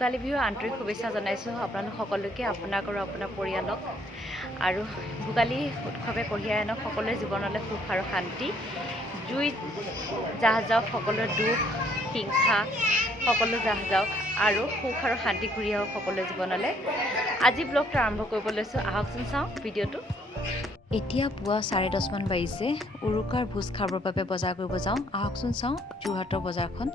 ভোগালী বিহুৰ আন্তৰিক শুভেচ্ছা জনাইছোঁ আপোনালোক সকলোকে, আপোনাক আৰু আপোনাৰ পৰিয়ালক। আৰু ভোগালী উৎসৱে কঢ়িয়াই আনক সকলোৰে জীৱনলৈ সুখ আৰু শান্তি। জুইত জাহ যাওক সকলোৰে দুখ হিংসা সকলো জাহ যাওক আৰু সুখ আৰু শান্তি ঘূৰি আহক সকলোৰে জীৱনলৈ। আজি ব্লগটো আৰম্ভ কৰিব লৈছোঁ, আহকচোন চাওঁ ভিডিঅ'টো। এতিয়া পুৱা 10:30 মান বাজিছে। উৰুকাৰ ভোজ খাবৰ বাবে বজাৰ কৰিব যাওঁ। আহকচোন চাওঁ যোৰহাটৰ বজাৰখন।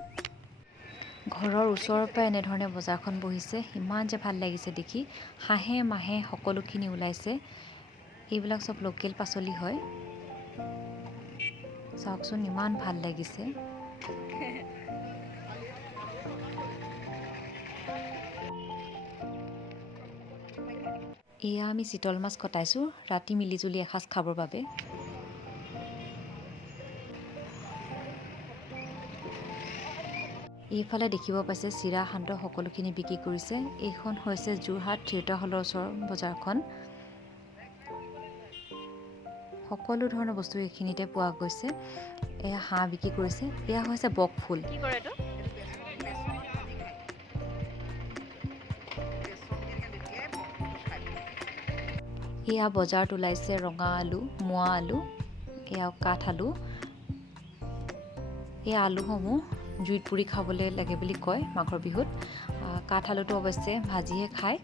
ঘৰৰ ওচৰৰ পৰা এনেধৰণে বজাৰখন বহিছে, ইমান যে ভাল লাগিছে দেখি। হাঁহে মাহে সকলোখিনি ওলাইছে। এইবিলাক চব লোকেল পাচলি হয়। চাওকচোন ইমান ভাল লাগিছে। এয়া আমি চিতল মাছ কটাইছোঁ ৰাতি মিলিজুলি এসাঁজ খাবৰ বাবে। এইফালে দেখিব পাইছে চিৰা সান্দহ সকলোখিনি বিক্ৰী কৰিছে। এইখন হৈছে যোৰহাট থিয়েটাৰ হলৰ ওচৰৰ বজাৰখন। সকলো ধৰণৰ বস্তু এইখিনিতে পোৱা গৈছে। এয়া হাঁহ বিক্ৰী কৰিছে। এয়া হৈছে বকফুল। কি কৰে এইটো? এয়া বজাৰত ওলাইছে ৰঙা আলু, মোৱা আলু, এয়া কাঠ আলু। এই আলুসমূহ জুইত পুৰি খাবলৈ লাগে বুলি কয় মাঘৰ বিহুত। কাঠ আলুটো অৱশ্যে ভাজিহে খায়।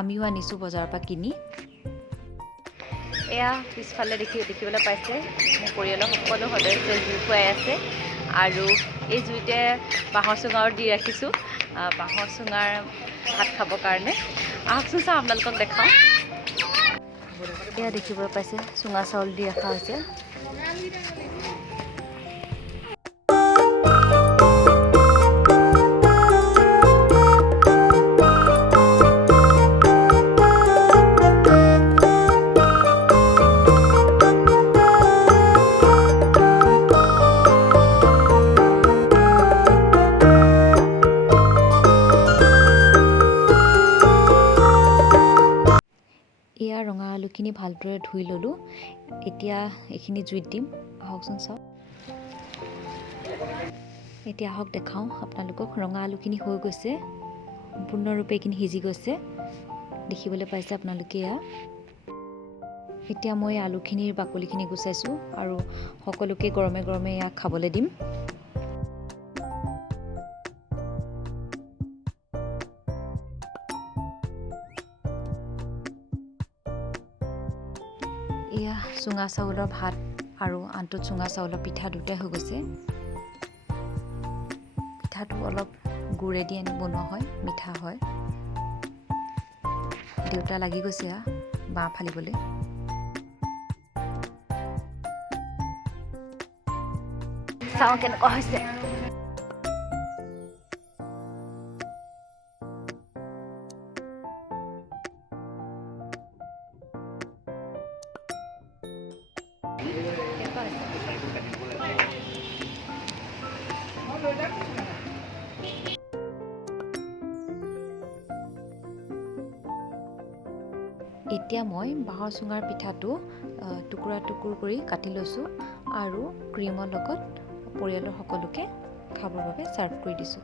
আমিও আনিছোঁ বজাৰৰ পৰা কিনি। এয়া পিছফালে দেখিবলৈ পাইছে মোৰ পৰিয়ালৰ সকলো সদস্যই জুই ফুৱাই আছে। আৰু এই জুইতে বাঁহৰ চুঙাও দি ৰাখিছোঁ, বাঁহৰ চুঙাৰ ভাত খাবৰ কাৰণে। আহকচোন চাওঁ আপোনালোকক দেখাওঁ। এয়া দেখিবলৈ পাইছে চুঙা চাউল দি ৰখা হৈছে। এয়া ৰঙা আলুখিনি ভালদৰে ধুই ল'লোঁ। এতিয়া এইখিনি জুইত দিম। আহকচোন চাওক। এতিয়া আহক দেখাওঁ আপোনালোকক। ৰঙা আলুখিনি হৈ গৈছে, সম্পূৰ্ণৰূপে এইখিনি সিজি গৈছে। দেখিবলৈ পাইছে আপোনালোকে এয়া। এতিয়া মই আলুখিনিৰ বাকলিখিনি গুচাইছোঁ আৰু সকলোকে গৰমে গৰমে এয়া খাবলৈ দিম। এয়া চুঙা চাউলৰ ভাত আৰু আনটোত চুঙা চাউলৰ পিঠা দুটাই হৈ গৈছে। পিঠাটো অলপ গুড়েদি আনি বনোৱা হয়, মিঠা হয়। দেউতা লাগি গৈছে বাঁহ ফালিবলৈ। চাওঁ কেনেকুৱা হৈছে। এতিয়া মই বাঁহৰ চুঙাৰ পিঠাটো টুকুৰা টুকুৰ কৰি কাটি লৈছোঁ আৰু ক্ৰীমৰ লগত পৰিয়ালৰ সকলোকে খাবৰ বাবে ছাৰ্ভ কৰি দিছোঁ।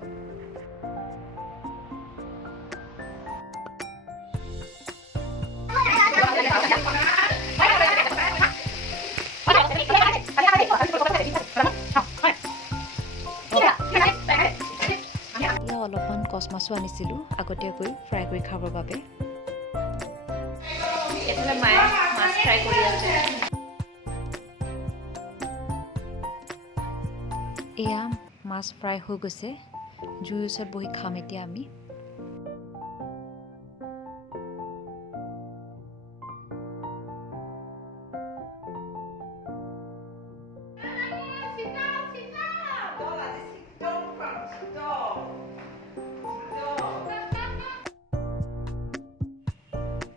অলপমান কচ মাছো আনিছিলোঁ আগতীয়াকৈ ফ্ৰাই কৰি খাবৰ বাবে। মায়ে মাছ ফ্ৰাই কৰি আছে। এয়া মাছ ফ্ৰাই হৈ গৈছে। জুইৰ ওচৰত বহি খাম এতিয়া আমি।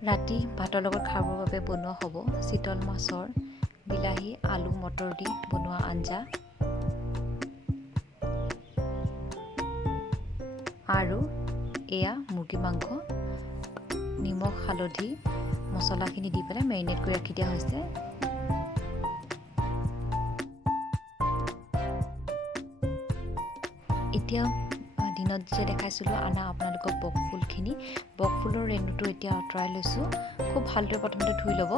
ৰাতি ভাতৰ লগত খাবৰ বাবে বনোৱা হ'ব চিতল মাছৰ বিলাহী আলু মটৰ দি বনোৱা আঞ্জা আৰু এয়া মুৰ্গী মাংস। নিমখ হালধি মছলাখিনি দি পেলাই মেৰিনেট কৰি ৰাখি দিয়া হৈছে। এতিয়া দিনত যে দেখাইছিলোঁ আনা আপোনালোকক বকফুলখিনি, বকফুলৰ ৰেণুটো এতিয়া আঁতৰাই লৈছোঁ। খুব ভালদৰে প্ৰথমতে ধুই ল'ব।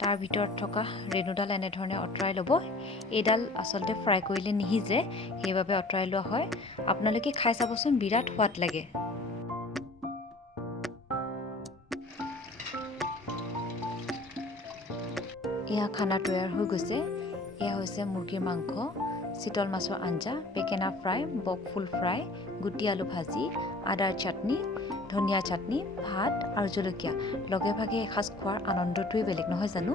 তাৰ ভিতৰত থকা ৰেণুডাল এনেধৰণে আঁতৰাই ল'ব। এইডাল আচলতে ফ্ৰাই কৰিলে নিসিজে, সেইবাবে আঁতৰাই লোৱা হয়। আপোনালোকে খাই চাবচোন, বিৰাট সোৱাদ লাগে। এয়া খানা তৈয়াৰ হৈ গৈছে। এয়া হৈছে মুৰ্গীৰ মাংস, চিতল মাছৰ আঞ্জা, বেকেনা ফ্ৰাই, বকফুল ফ্ৰাই, গুটি আলু ভাজি, আদাৰ চাটনি, ধনিয়া চাটনি, ভাত আৰু জলকীয়া। লগে ভাগে এসাঁজ খোৱাৰ আনন্দটোৱেই বেলেগ, নহয় জানো?